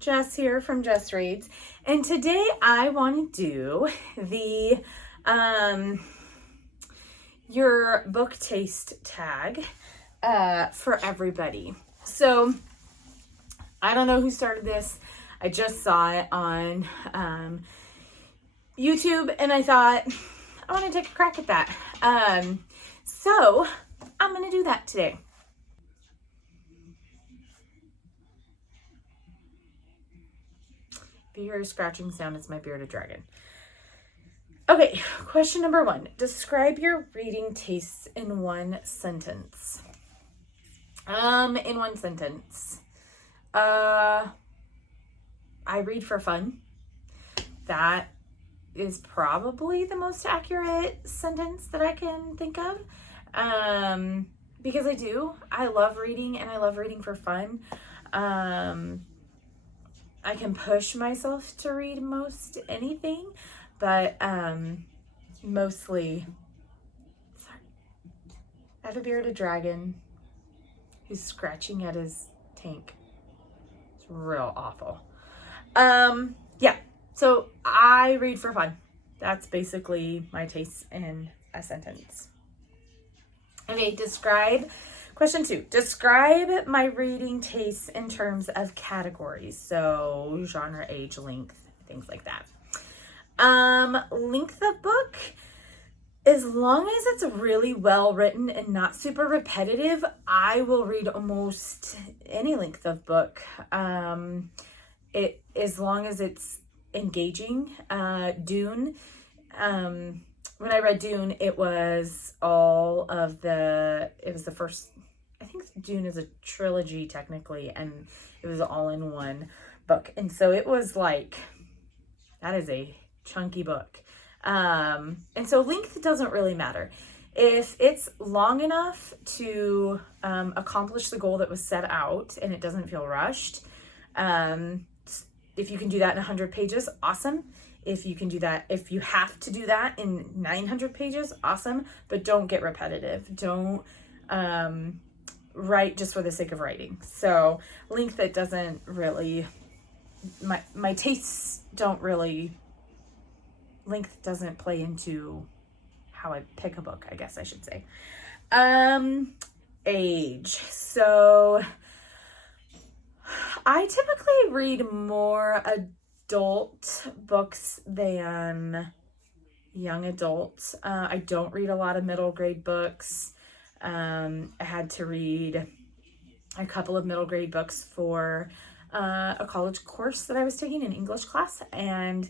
Jess here from Jess Reads, and today I want to do the your book taste tag for everybody. So I don't know who started this. I just saw it on YouTube, and I thought I want to take a crack at that. So I'm going to do that today. If you hear a scratching sound, it's my bearded dragon. Okay, question number 1. Describe your reading tastes in one sentence. In one sentence. I read for fun. That is probably the most accurate sentence that I can think of. Because I do. I love reading, and I love reading for fun. I can push myself to read most anything, but mostly, sorry, I have a bearded dragon who's scratching at his tank. It's real awful. Yeah, so I read for fun. That's basically my taste in a sentence. Okay, question 2, describe my reading tastes in terms of categories. So genre, age, length, things like that. Length of book, as long as it's really well written and not super repetitive, I will read almost any length of book. As long as it's engaging. Dune, when I read Dune, it was the first, I think Dune is a trilogy technically, and it was all in one book. And so it was like, that is a chunky book. And so length doesn't really matter. If it's long enough to accomplish the goal that was set out and it doesn't feel rushed, if you can do that in 100 pages, awesome. If you can do that, if you have to do that in 900 pages, awesome. But don't get repetitive. Don't write just for the sake of writing. So length that doesn't really, my tastes don't really, length doesn't play into how I pick a book, I guess I should say. Age. So I typically read more adult books than young adults. I don't read a lot of middle grade books. I had to read a couple of middle grade books for a college course that I was taking, an English class, and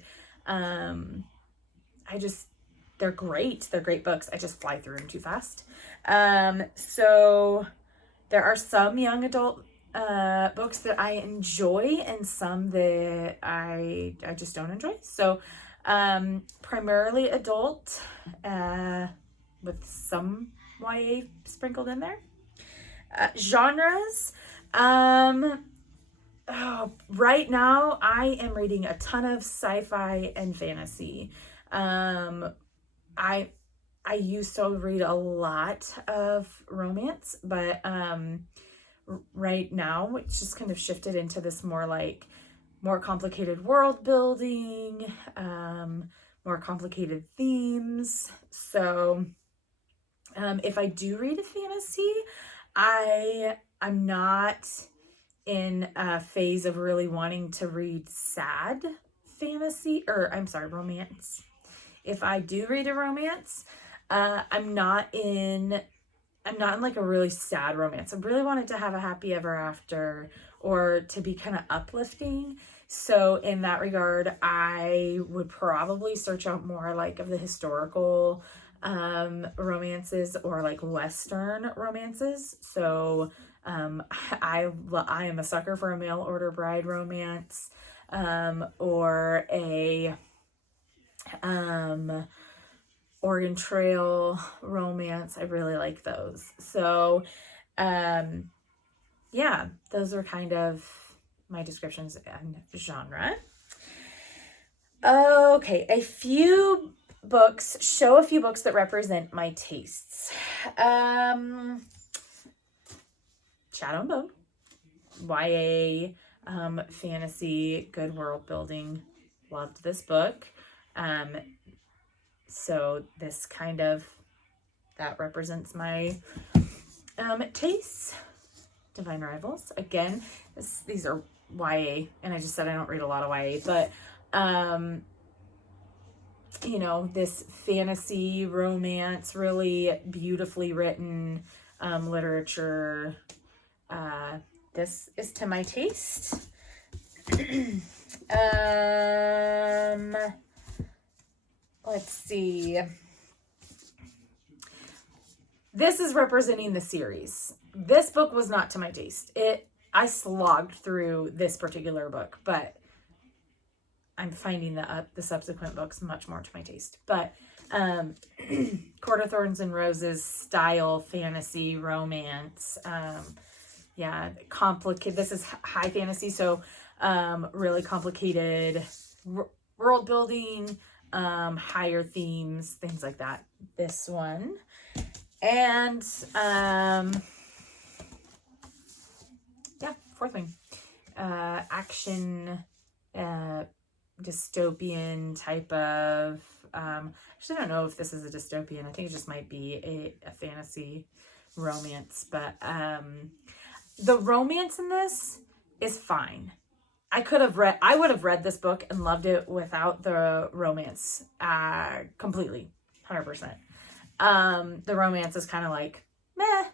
they're great. They're great books. I just fly through them too fast. So there are some young adult books that I enjoy and some that I just don't enjoy. So primarily adult with some YA sprinkled in there. Genres. Right now I am reading a ton of sci-fi and fantasy. I used to read a lot of romance, but right now it's just kind of shifted into this more complicated world building, more complicated themes. So if I do read a fantasy, I'm not in a phase of really wanting to read sad fantasy, romance. If I do read a romance, I'm not in like a really sad romance. I really wanted to have a happy ever after or to be kind of uplifting. So in that regard, I would probably search out more like of the historical romances or like Western romances. So I am a sucker for a mail order bride romance, or a Oregon Trail romance. I really like those. So yeah, those are kind of my descriptions and genre. Okay, show a few books that represent my tastes. Shadow and Bone, YA, fantasy, good world building. Loved this book. So this kind of, that represents my tastes. Divine Rivals. Again, these are YA, and I just said I don't read a lot of YA, but you know, this fantasy romance, really beautifully written literature. This is to my taste. Let's see. This is representing the series. This book was not to my taste. I slogged through this particular book, but I'm finding the subsequent books much more to my taste. But Court of Thorns and Roses style fantasy romance. Yeah, complicated. This is high fantasy, so really complicated world building, higher themes, things like that. This one. And yeah, fourth one. Action, dystopian type of, actually I don't know if this is a dystopian. I think it just might be a fantasy romance, but the romance in this is fine. I would have read this book and loved it without the romance completely, 100%. The romance is kind of like meh,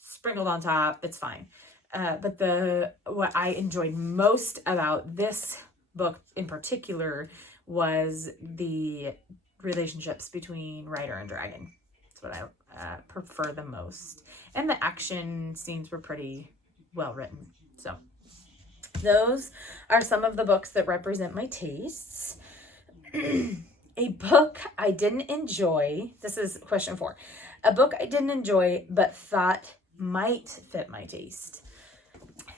sprinkled on top. It's fine. But what I enjoyed most about this book in particular was the relationships between Rider and Dragon. That's what I prefer the most. And the action scenes were pretty well written. So those are some of the books that represent my tastes. A book I didn't enjoy. This is question 4. A book I didn't enjoy but thought might fit my taste.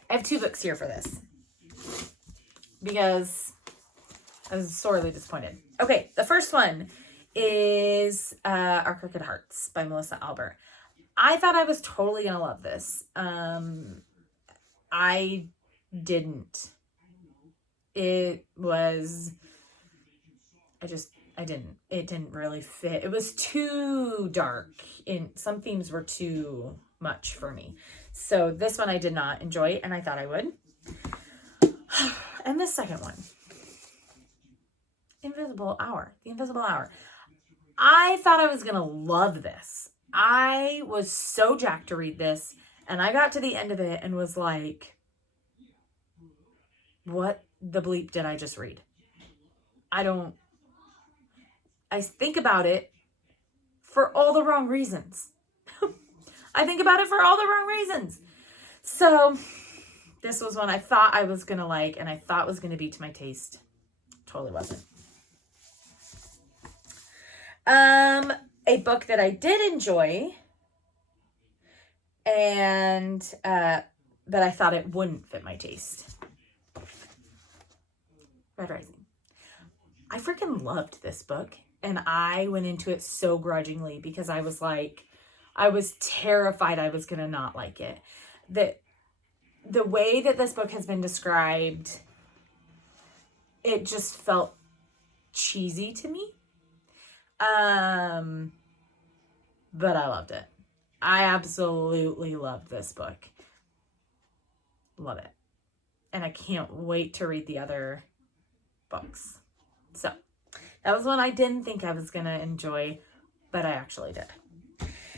I have 2 books here for this because I was sorely disappointed. Okay, the first one is Our Crooked Hearts by Melissa Albert. I thought I was totally gonna love this. I didn't. It didn't really fit. It was too dark, and some themes were too much for me. So this one I did not enjoy, and I thought I would. And the second one, The Invisible Hour. I thought I was going to love this. I was so jacked to read this, and I got to the end of it and was like, what the bleep did I just read? I think about it for all the wrong reasons. So this was one I thought I was going to like, and I thought was going to be to my taste. Totally wasn't. A book that I did enjoy, and but I thought it wouldn't fit my taste. Red Rising. I freaking loved this book, and I went into it so grudgingly because I was terrified I was gonna not like it. The way that this book has been described, it just felt cheesy to me. But I loved it. I absolutely loved this book. Love it. And I can't wait to read the other books. So that was one I didn't think I was going to enjoy, but I actually did.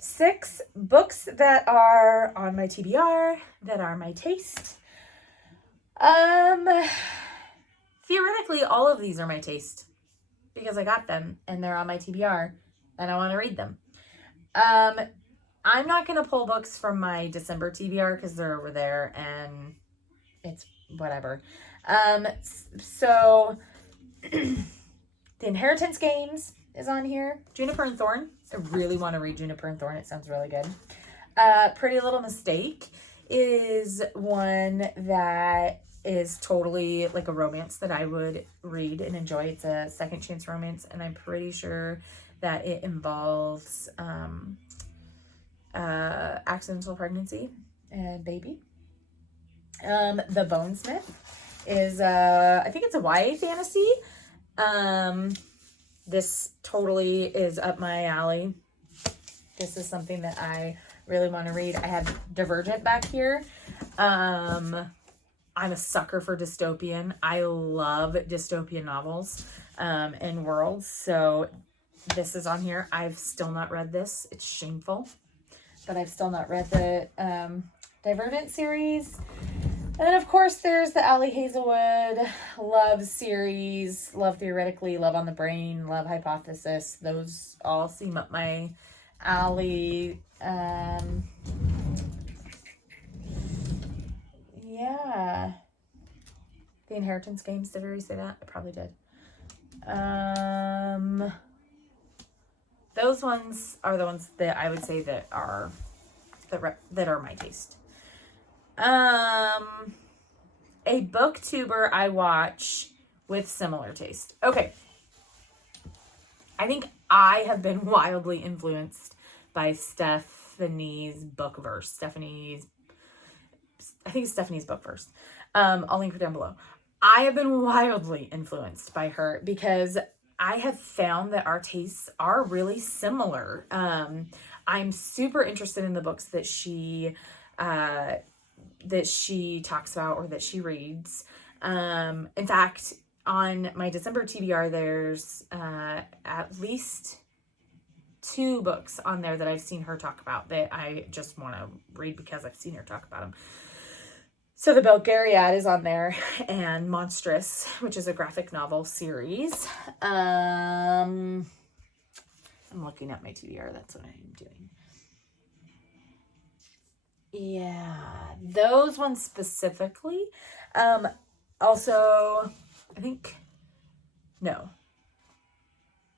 6 books that are on my TBR, that are my taste. Theoretically, all of these are my taste because I got them and they're on my TBR and I want to read them. I'm not going to pull books from my December TBR because they're over there and it's whatever. So The Inheritance Games is on here. Juniper and Thorn. I really want to read Juniper and Thorn. It sounds really good. Pretty Little Mistake is one that is totally like a romance that I would read and enjoy. It's a second chance romance, and I'm pretty sure that it involves accidental pregnancy and baby. The Bonesmith is, I think it's a YA fantasy. This totally is up my alley. This is something that I really want to read. I have Divergent back here. I'm a sucker for dystopian. I love dystopian novels and worlds. So this is on here. I've still not read this. It's shameful. But I've still not read the Divergent series. And then, of course, there's the Allie Hazelwood Love series, Love Theoretically, Love on the Brain, Love Hypothesis. Those all seem up my alley. Yeah. The Inheritance Games, did I already say that? I probably did. Those ones are the ones that I would say that are my taste. A booktuber I watch with similar taste. Okay. I think I have been wildly influenced by Stephanie's bookverse. I think it's Stephanie's bookverse. I'll link her down below. I have been wildly influenced by her because I have found that our tastes are really similar. I'm super interested in the books that she talks about or that she reads. In fact, on my December TBR, there's at least 2 books on there that I've seen her talk about that I just want to read because I've seen her talk about them. So the Belgariad is on there, and Monstrous, which is a graphic novel series. I'm looking at my TBR. That's what I'm doing. Yeah, those ones specifically. Also, I think, no.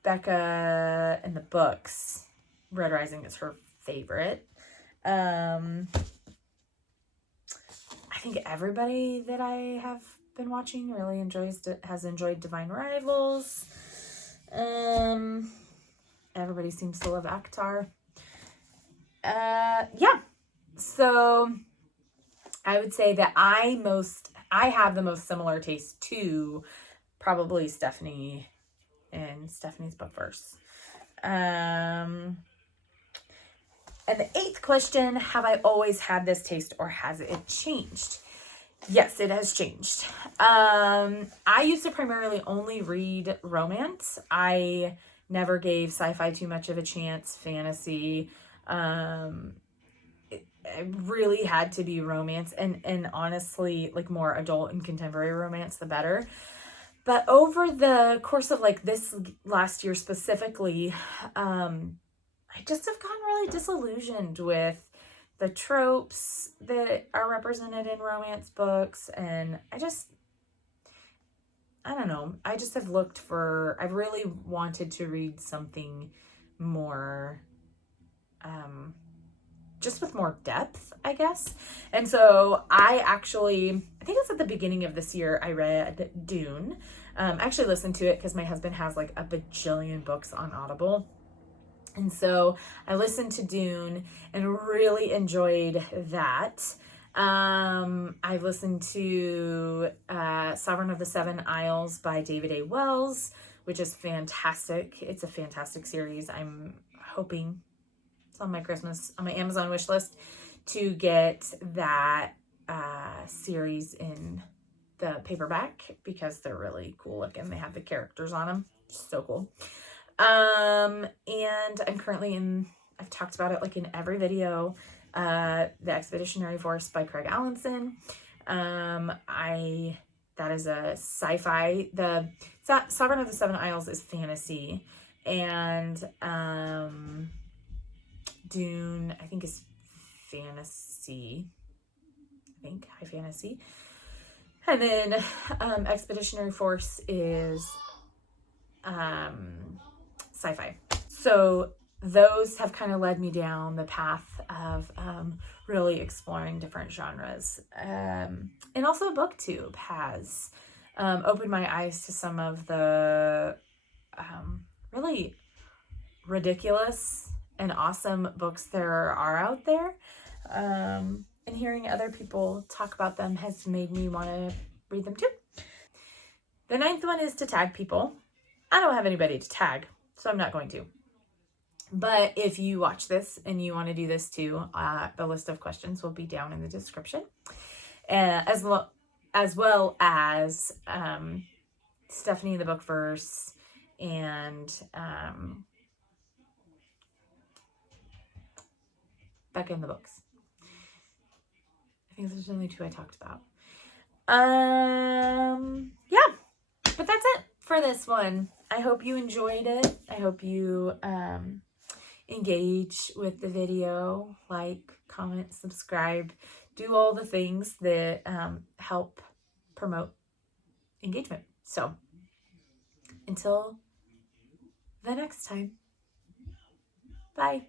Becca in the books, Red Rising is her favorite. I think everybody that I have been watching really has enjoyed Divine Rivals. Everybody seems to love Akhtar. Yeah. So I would say that I have the most similar taste to probably Stephanie and Stephanie's bookverse. And the 8th question, have I always had this taste or has it changed? Yes, it has changed. I used to primarily only read romance. I never gave sci-fi too much of a chance, fantasy. It really had to be romance and honestly, like more adult and contemporary romance, the better. But over the course of like this last year specifically, I just have gotten really disillusioned with the tropes that are represented in romance books. And I don't know. I just have I've really wanted to read something more, just with more depth, I guess. And so I think it was at the beginning of this year, I read Dune. I actually listened to it because my husband has like a bajillion books on Audible. And so I listened to Dune and really enjoyed that. I've listened to Sovereign of the Seven Isles by David A. Wells, which is fantastic. It's a fantastic series. I'm hoping it's on my Amazon wish list to get that series in the paperback because they're really cool looking. They have the characters on them. So cool. And I'm currently I've talked about it like in every video, The Expeditionary Force by Craig Allinson. That is a sci-fi. The Sovereign of the Seven Isles is fantasy, and Dune, I think, is fantasy. High fantasy. And then Expeditionary Force is sci-fi. So those have kind of led me down the path of really exploring different genres. And also BookTube has opened my eyes to some of the really ridiculous and awesome books there are out there. and hearing other people talk about them has made me want to read them too. The 9th one is to tag people. I don't have anybody to tag, so I'm not going to. But if you watch this and you want to do this too, the list of questions will be down in the description, as well as Stephanie the Book Verse and Becca in the Books. I think there's only 2 I talked about. Yeah, but that's it for this one. I hope you enjoyed it. I hope you engage with the video, like, comment, subscribe, do all the things that help promote engagement. So until the next time, bye.